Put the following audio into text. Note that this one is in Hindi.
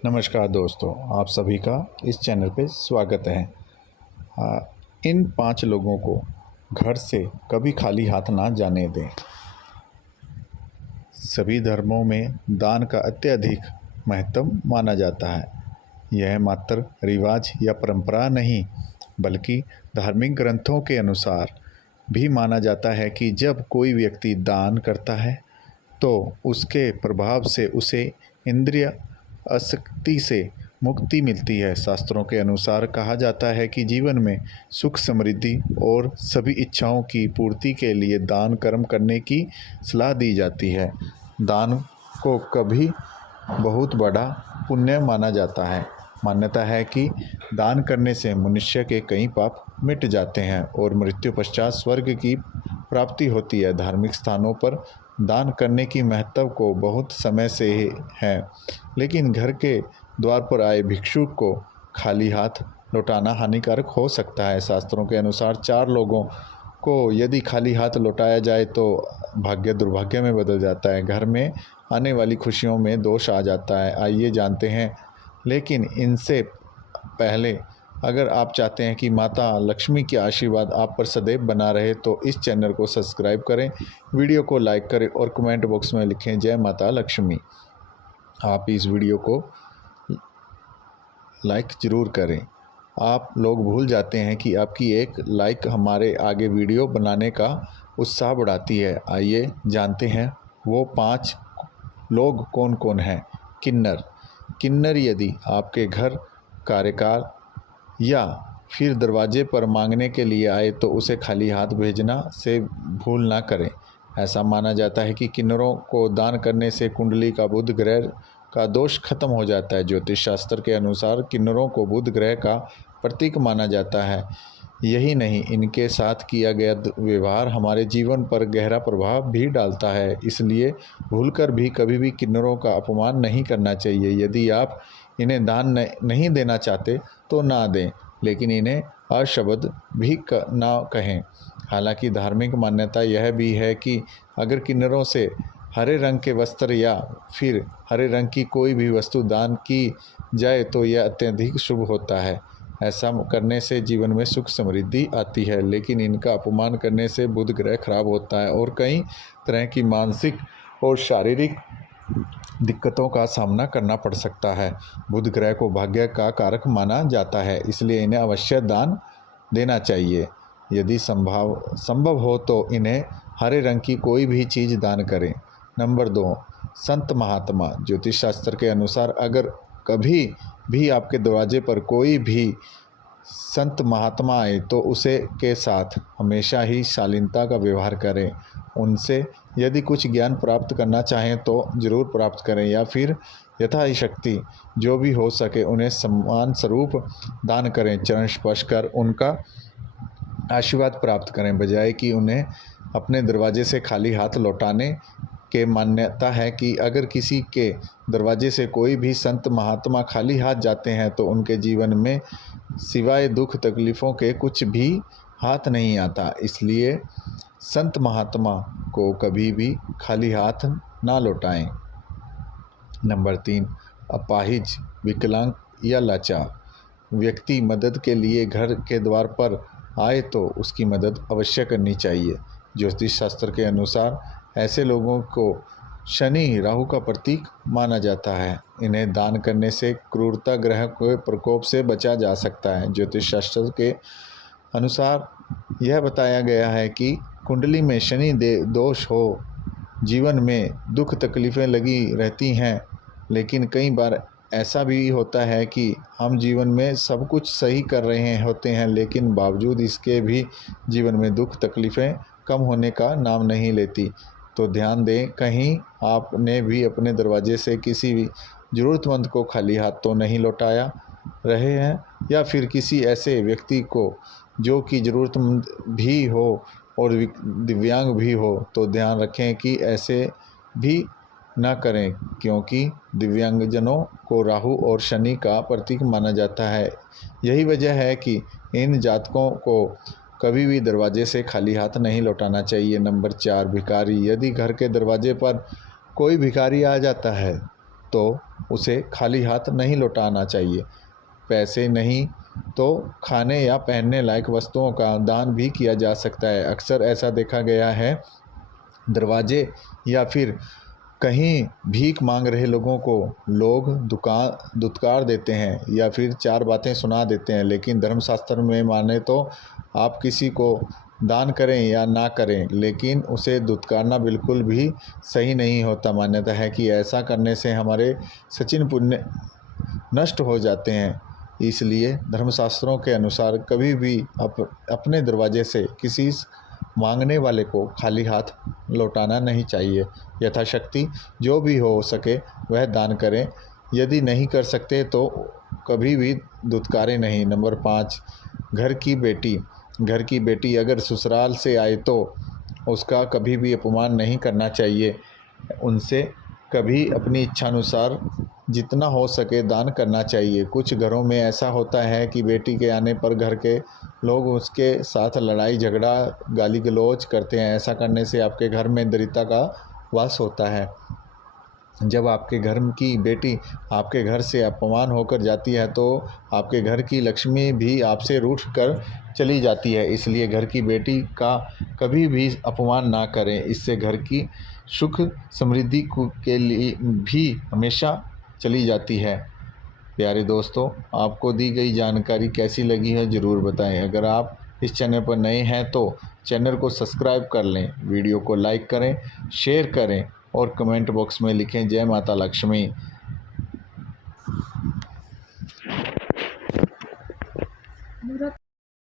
नमस्कार दोस्तों, आप सभी का इस चैनल पे स्वागत है। इन 5 लोगों को घर से कभी खाली हाथ ना जाने दें। सभी धर्मों में दान का अत्यधिक महत्व माना जाता है। यह मात्र रिवाज या परंपरा नहीं, बल्कि धार्मिक ग्रंथों के अनुसार भी माना जाता है कि जब कोई व्यक्ति दान करता है तो उसके प्रभाव से उसे इंद्रिय आसक्ति से मुक्ति मिलती है। शास्त्रों के अनुसार कहा जाता है कि जीवन में सुख समृद्धि और सभी इच्छाओं की पूर्ति के लिए दान कर्म करने की सलाह दी जाती है। दान को कभी बहुत बड़ा पुण्य माना जाता है। मान्यता है कि दान करने से मनुष्य के कई पाप मिट जाते हैं और मृत्यु पश्चात स्वर्ग की प्राप्ति होती है। धार्मिक स्थानों पर दान करने की महत्व को बहुत समय से है, लेकिन घर के द्वार पर आए भिक्षुक को खाली हाथ लौटाना हानिकारक हो सकता है। शास्त्रों के अनुसार 4 लोगों को यदि खाली हाथ लौटाया जाए तो भाग्य दुर्भाग्य में बदल जाता है, घर में आने वाली खुशियों में दोष आ जाता है। आइए जानते हैं, लेकिन इनसे पहले अगर आप चाहते हैं कि माता लक्ष्मी के आशीर्वाद आप पर सदैव बना रहे तो इस चैनल को सब्सक्राइब करें, वीडियो को लाइक करें और कमेंट बॉक्स में लिखें जय माता लक्ष्मी। आप इस वीडियो को लाइक ज़रूर करें। आप लोग भूल जाते हैं कि आपकी एक लाइक हमारे आगे वीडियो बनाने का उत्साह बढ़ाती है। आइए जानते हैं वो 5 लोग कौन कौन हैं। किन्नर यदि आपके घर कार्यकाल या फिर दरवाजे पर मांगने के लिए आए तो उसे खाली हाथ भेजना से भूल ना करें। ऐसा माना जाता है कि किन्नरों को दान करने से कुंडली का बुध ग्रह का दोष खत्म हो जाता है। ज्योतिष शास्त्र के अनुसार किन्नरों को बुध ग्रह का प्रतीक माना जाता है। यही नहीं, इनके साथ किया गया व्यवहार हमारे जीवन पर गहरा प्रभाव भी डालता है। इसलिए भूलकर भी कभी भी किन्नरों का अपमान नहीं करना चाहिए। यदि आप इन्हें दान नहीं देना चाहते तो ना दें, लेकिन इन्हें अशब्द भी ना कहें। हालांकि धार्मिक मान्यता यह भी है कि अगर किन्नरों से हरे रंग के वस्त्र या फिर हरे रंग की कोई भी वस्तु दान की जाए तो यह अत्यधिक शुभ होता है। ऐसा करने से जीवन में सुख समृद्धि आती है, लेकिन इनका अपमान करने से बुध ग्रह खराब होता है और कई तरह की मानसिक और शारीरिक दिक्कतों का सामना करना पड़ सकता है। बुध ग्रह को भाग्य का कारक माना जाता है, इसलिए इन्हें अवश्य दान देना चाहिए। यदि संभव हो तो इन्हें हरे रंग की कोई भी चीज़ दान करें। नंबर 2, संत महात्मा। ज्योतिष शास्त्र के अनुसार अगर कभी भी आपके दरवाजे पर कोई भी संत महात्मा आए तो उसे के साथ हमेशा ही शालीनता का व्यवहार करें। उनसे यदि कुछ ज्ञान प्राप्त करना चाहें तो ज़रूर प्राप्त करें, या फिर यथाशक्ति जो भी हो सके उन्हें सम्मान स्वरूप दान करें। चरण स्पर्श कर उनका आशीर्वाद प्राप्त करें, बजाय कि उन्हें अपने दरवाजे से खाली हाथ लौटाने के। मान्यता है कि अगर किसी के दरवाजे से कोई भी संत महात्मा खाली हाथ जाते हैं तो उनके जीवन में सिवाय दुख तकलीफ़ों के कुछ भी हाथ नहीं आता। इसलिए संत महात्मा को कभी भी खाली हाथ ना लौटाएं। नंबर 3, अपाहिज, विकलांग या लाचार व्यक्ति मदद के लिए घर के द्वार पर आए तो उसकी मदद अवश्य करनी चाहिए। ज्योतिष शास्त्र के अनुसार ऐसे लोगों को शनि राहु का प्रतीक माना जाता है। इन्हें दान करने से क्रूरता ग्रह के प्रकोप से बचा जा सकता है। ज्योतिष शास्त्र के अनुसार यह बताया गया है कि कुंडली में शनि दोष हो, जीवन में दुख तकलीफ़ें लगी रहती हैं, लेकिन कई बार ऐसा भी होता है कि हम जीवन में सब कुछ सही कर रहे होते हैं, लेकिन बावजूद इसके भी जीवन में दुख तकलीफ़ें कम होने का नाम नहीं लेती। तो ध्यान दें, कहीं आपने भी अपने दरवाजे से किसी भी ज़रूरतमंद को खाली हाथ तो नहीं लौटाया रहे हैं, या फिर किसी ऐसे व्यक्ति को जो कि ज़रूरतमंद भी हो और दिव्यांग भी हो, तो ध्यान रखें कि ऐसे भी ना करें, क्योंकि दिव्यांगजनों को राहु और शनि का प्रतीक माना जाता है। यही वजह है कि इन जातकों को कभी भी दरवाजे से खाली हाथ नहीं लौटाना चाहिए। नंबर 4, भिखारी। यदि घर के दरवाजे पर कोई भिखारी आ जाता है तो उसे खाली हाथ नहीं लौटाना चाहिए। पैसे नहीं तो खाने या पहनने लायक वस्तुओं का दान भी किया जा सकता है। अक्सर ऐसा देखा गया है, दरवाजे या फिर कहीं भीख मांग रहे लोगों को लोग दुत्कार देते हैं या फिर चार बातें सुना देते हैं। लेकिन धर्मशास्त्र में माने तो आप किसी को दान करें या ना करें, लेकिन उसे दुत्कारना बिल्कुल भी सही नहीं होता। मान्यता है कि ऐसा करने से हमारे सचिन पुण्य नष्ट हो जाते हैं। इसलिए धर्मशास्त्रों के अनुसार कभी भी अपने दरवाजे से किसी मांगने वाले को खाली हाथ लौटाना नहीं चाहिए। यथाशक्ति जो भी हो सके वह दान करें। यदि नहीं कर सकते तो कभी भी दुत्कारें नहीं। नंबर 5, घर की बेटी। घर की बेटी अगर ससुराल से आए तो उसका कभी भी अपमान नहीं करना चाहिए। उनसे कभी अपनी इच्छानुसार जितना हो सके दान करना चाहिए। कुछ घरों में ऐसा होता है कि बेटी के आने पर घर के लोग उसके साथ लड़ाई झगड़ा गाली गलौज करते हैं। ऐसा करने से आपके घर में दरिद्रता का वास होता है। जब आपके घर की बेटी आपके घर से अपमान होकर जाती है तो आपके घर की लक्ष्मी भी आपसे रूठ कर चली जाती है। इसलिए घर की बेटी का कभी भी अपमान ना करें। इससे घर की सुख समृद्धि के लिए भी हमेशा चली जाती है। प्यारे दोस्तों, आपको दी गई जानकारी कैसी लगी है ज़रूर बताएं। अगर आप इस चैनल पर नए हैं तो चैनल को सब्सक्राइब कर लें, वीडियो को लाइक करें, शेयर करें और कमेंट बॉक्स में लिखें जय माता लक्ष्मी।